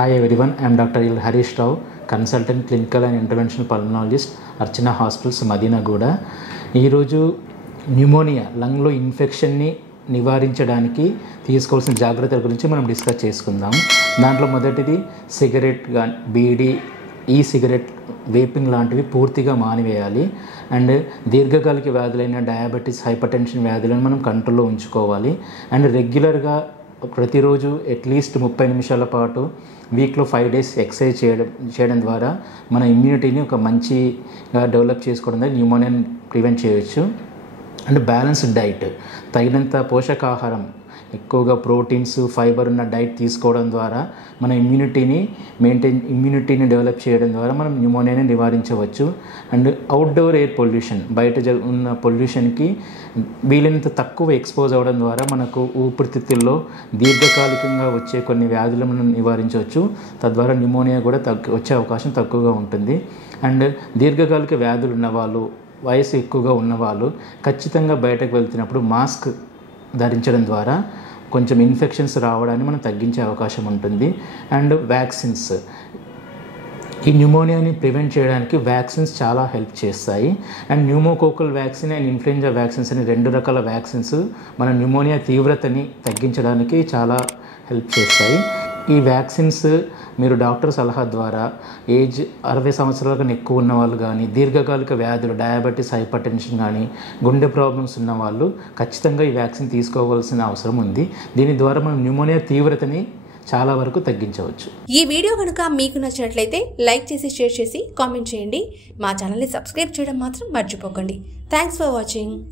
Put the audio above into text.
Hi everyone, I am Dr. Harish Rao, consultant clinical and interventional pulmonologist, Archana Hospitals, Madinaguda. ఈ రోజు pneumonia లంగ్లో ఇన్ఫెక్షన్ని నివారించడానికి తీసుకోవాల్సిన జాగ్రత్తల గురించి మనం డిస్కస్ చేసుకుందాం. దాంట్లో మొదటిది సిగరెట్ బీడీ సిగరెట్ వేపింగ్ లాంటివి పూర్తిగా మానివేయాలి. అండ్ దీర్ఘకాలిక వ్యాధులైన డయాబెటీస్, హైపర్టెన్షన్ వ్యాధులను మనం కంట్రోల్లో ఉంచుకోవాలి. అండ్ రెగ్యులర్గా ప్రతిరోజు అట్లీస్ట్ 30 నిమిషాల పాటు వీక్లో 5 days ఎక్సర్సైజ్ చేయడం ద్వారా మన ఇమ్యూనిటీని ఒక మంచిగా డెవలప్ చేసుకోవడం ద్వారా న్యూమోనియాని ప్రివెంట్ చేయవచ్చు. అండ్ బ్యాలెన్స్డ్ డైట్, తగినంత పోషకాహారం, ఎక్కువగా ప్రోటీన్స్, ఫైబర్ ఉన్న డైట్ తీసుకోవడం ద్వారా మన ఇమ్యూనిటీని డెవలప్ చేయడం ద్వారా మనం న్యూమోనియాని నివారించవచ్చు. అండ్ అవుట్డోర్ ఎయిర్ పొల్యూషన్, బయట ఉన్న పొల్యూషన్కి వీలైనంత తక్కువ ఎక్స్పోజ్ అవ్వడం ద్వారా మనకు ఊపిరితిత్తుల్లో దీర్ఘకాలికంగా వచ్చే కొన్ని వ్యాధులను నివారించవచ్చు. తద్వారా న్యూమోనియా కూడా వచ్చే అవకాశం తక్కువగా ఉంటుంది. అండ్ దీర్ఘకాలిక వ్యాధులు ఉన్నవాళ్ళు, వయసు ఎక్కువగా ఉన్నవాళ్ళు ఖచ్చితంగా బయటకు వెళ్తున్నప్పుడు మాస్క్ ధరించడం ద్వారా కొంచెం ఇన్ఫెక్షన్స్ రావడాన్ని మనం తగ్గించే అవకాశం ఉంటుంది. అండ్ వ్యాక్సిన్స్, ఈ న్యూమోనియాని ప్రివెంట్ చేయడానికి వ్యాక్సిన్స్ చాలా హెల్ప్ చేస్తాయి. And pneumococcal vaccine and influenza vaccines అని 2 రకాల వ్యాక్సిన్స్ మన న్యూమోనియా తీవ్రతని తగ్గించడానికి చాలా హెల్ప్ చేస్తాయి. ఈ వ్యాక్సిన్స్ మీరు డాక్టర్ సలహా ద్వారా ఏజ్ 60 సంవత్సరాల కన్నా ఎక్కువ ఉన్న వాళ్ళు కానీ, దీర్ఘకాలిక వ్యాధులు డయాబెటీస్, హైపర్టెన్షన్ కానీ, గుండె ప్రాబ్లమ్స్ ఉన్న వాళ్ళు ఖచ్చితంగా ఈ వ్యాక్సిన్ తీసుకోవాల్సిన అవసరం ఉంది. దీని ద్వారా మనం న్యూమోనియా తీవ్రతని చాలా వరకు తగ్గించవచ్చు. ఈ వీడియో కనుక మీకు నచ్చినట్లయితే లైక్ చేసి, షేర్ చేసి, కామెంట్ చేయండి. మా ఛానల్ని సబ్స్క్రైబ్ చేయడం మాత్రం మర్చిపోకండి. Thanks for watching.